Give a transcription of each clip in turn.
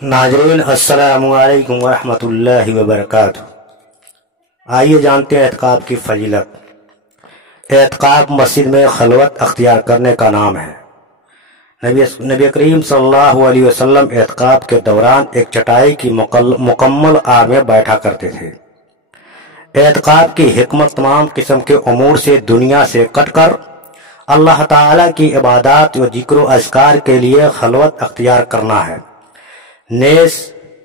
नाज़रीन अस्सलामु अलैकुम वरहमतुल्लाहि वबरकातुहू। आइए जानते हैं एतकाफ़ की फ़जीलत। एतकाफ़ मस्जिद में खलवत अख्तियार करने का नाम है। नबी करीम सल्लल्लाहु अलैहि वसल्लम एतकाफ़ के दौरान एक चटाई की मुकम्मल आग में बैठा करते थे। एतकाफ़ की हिकमत तमाम किस्म के उमूर से दुनिया से कटकर अल्लाह ताला की इबादत व जिक्र अज़कार के लिए खलवत अख्तियार करना है। नेस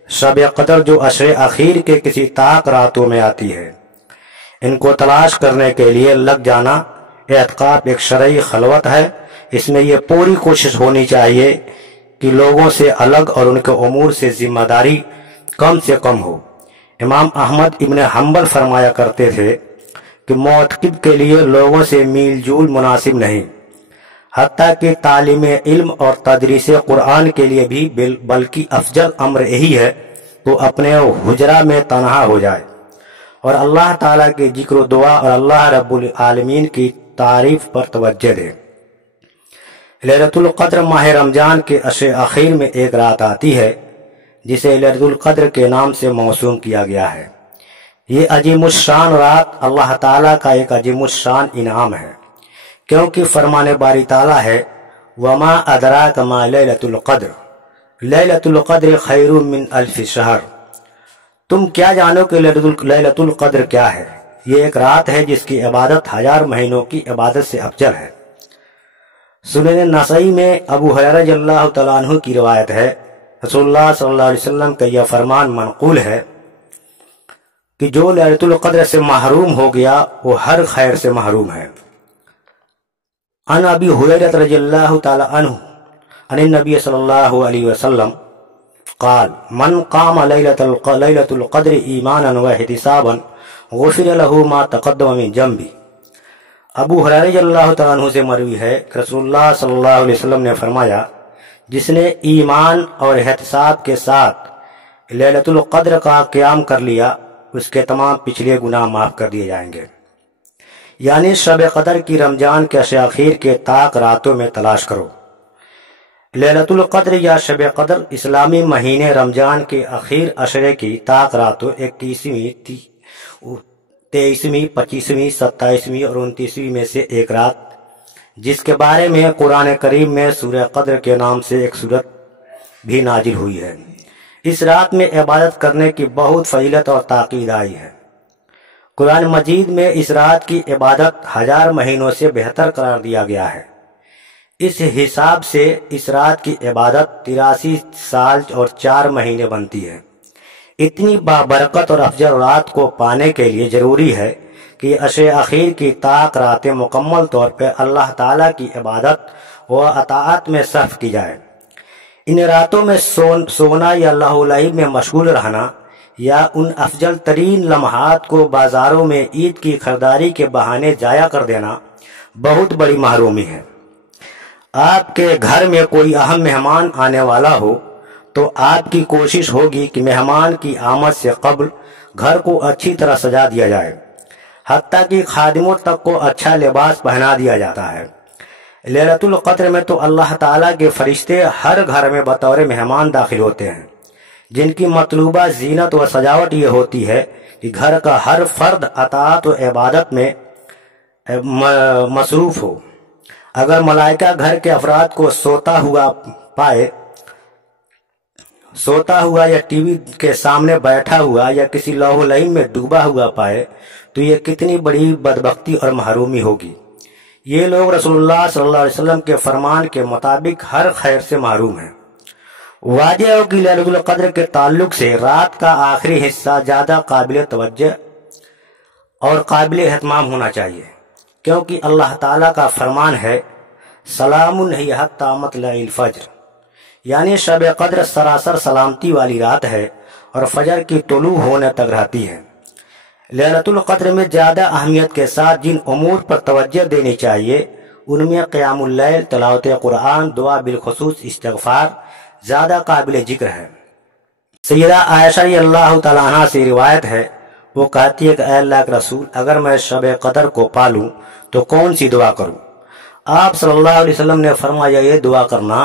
शब क़दर जो अशरे आखिर के किसी ताक रातों में आती है, इनको तलाश करने के लिए लग जाना एतकाफ़ एक शरई खलवत है। इसमें यह पूरी कोशिश होनी चाहिए कि लोगों से अलग और उनके उमूर से जिम्मेदारी कम से कम हो। इमाम अहमद इब्न हम्बल फरमाया करते थे कि मुअत्तकिफ के लिए लोगों से मील जूल मुनासिब नहीं, हत्ता कि तालीम इल्म और तदरीस कुरान के लिए भी बल्कि अफजल अम्र यही है तो अपने हुजरा में तन्हा हो जाए और अल्लाह ताला के जिक्र दुआ और अल्लाह रब्बुल आलमीन की तारीफ पर तवज्जो दे। लैलतुल क़द्र माह रमजान के अशरे आखिर में एक रात आती है जिसे लैलतुल क़द्र के नाम से मौसूम किया गया है। ये अजीमुश्शान रात अल्लाह ताला का एक अजीमुश्शान इनाम है, क्योंकि फरमाने बारी ताला है वमा अदराक मा लैलतुल क़द्र लैलतुल क़द्र खैरुम मिन अल्फ़ि शहर। तुम क्या जानो कि लैलतुल क़द्र क्या है? ये एक रात है जिसकी इबादत 1000 महीनों की इबादत से अफजल है। सुनन नसई में अबू हुरैरा रज़ियल्लाहु तआला अन्हु की रिवायत है, रसूलुल्लाह सल्लल्लाहु अलैहि वसल्लम का यह फरमान मनक़ूल है कि जो लैलतुल क़द्र से महरूम हो गया वो हर खैर से महरूम है। अन अबी हुरैरा रज़ियल्लाहु तआला अन्हु अन नबी सल्लल्लाहु अलैहि वसल्लम क़ाल मन क़ाम लैलतुल क़द्र ईमानन व इहतिसाबन गुफ़िर लहू मा तक़द्दम मिन ज़ंबी। अबू हुरैरा रज़ियल्लाहु तआला अन्हु से मरवी है कि रसूलुल्लाह सल्लल्लाहु अलैहि वसल्लम ने फरमाया, जिसने ईमान और एहतिसाब के साथ लैलतुल क़द्र का क़याम कर लिया उसके तमाम पिछले गुनाह माफ़ कर दिए जाएंगे। यानी शब क़द्र की रमजान के अशरे आखिर के ताक रातों में तलाश करो। लैलतुल क़द्र या शब क़द्र इस्लामी महीने रमजान के आखिर अशरे की ताक रातों 21वीं, 23वीं, 25वीं, 27वीं और 29वीं में से एक रात, जिसके बारे में कुरान करीम में सूरह क़द्र के नाम से एक सूरत भी नाजिल हुई है। इस रात में इबादत करने की बहुत फजीलत और ताकीद आई है। कुरान मजीद में इस रात की इबादत 1000 महीनों से बेहतर करार दिया गया है। इस हिसाब से इस रात की इबादत 83 साल और 4 महीने बनती है। इतनी बाबरकत और अफजल रात को पाने के लिए ज़रूरी है कि अशरे आखिर की ताक रातें मुकम्मल तौर पर अल्लाह ताला की इबादत व अताअत में सर्फ की जाए। इन रातों में सोना या लहू में मशगूल रहना या उन अफजल तरीन लम्हात को बाजारों में ईद की खरीदारी के बहाने जाया कर देना बहुत बड़ी महरूमी है। आपके घर में कोई अहम मेहमान आने वाला हो तो आपकी कोशिश होगी कि मेहमान की आमद से कबल घर को अच्छी तरह सजा दिया जाए, हत्ता कि खादिमों तक को अच्छा लिबास पहना दिया जाता है। लैलतुल क़द्र में तो अल्लाह ताला के फरिश्ते हर घर में बतौर मेहमान दाखिल होते हैं, जिनकी मतलूबा जीनत व सजावट ये होती है कि घर का हर फर्द अताअत व इबादत में मसरूफ हो। अगर मलाइका घर के अफराद को सोता हुआ या टीवी के सामने बैठा हुआ या किसी लौह लईन में डूबा हुआ पाए तो ये कितनी बड़ी बदबख्ती और महरूमी होगी। ये लोग रसूलुल्लाह सल्लल्लाहु अलैहि वसल्लम के फरमान के मुताबिक हर खैर से महरूम हैं। वाजिब हो कि लैलतुल क़द्र के ताल्लुक से रात का आखिरी हिस्सा ज़्यादा काबिल तवज्जो और काबिल एहतमाम होना चाहिए, क्योंकि अल्लाह ताला का फरमान है सलामुन हिय हत्ता मतलइल फ़ज्र, यानी शब क़द्र सरासर सलामती वाली रात है और फजर की तुलू होने तक रहती है। लैलतुल क़द्र में ज़्यादा अहमियत के साथ जिन उमूर पर तवज्जो देनी चाहिए उनमें क़यामुल लैल, तिलावत कुरान, दुआ बिलखुसूस इस्तिग़फ़ार ज़्यादा काबिल जिक्र है। सैयदा आयशा रज़ियल्लाहु तआला अन्हा से रिवायत है, वो कहती है कि अल्लाह के रसूल, अगर मैं शब क़द्र को पालूं तो कौन सी दुआ करूं? आप सल्लल्लाहु अलैहि वसल्लम ने फरमाया, ये दुआ करना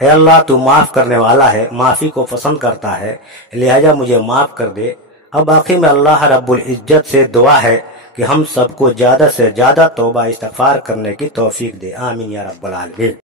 اے اللہ تو معاف کرنے والا ہے، معافی کو پسند کرتا ہے، لہذا مجھے معاف کر دے۔ اب آخر میں اللہ رب العزت سے دعا ہے کہ ہم سب کو زیادہ سے زیادہ توبہ استغفار کرنے کی توفیق دے، آمین یا رب العالمین۔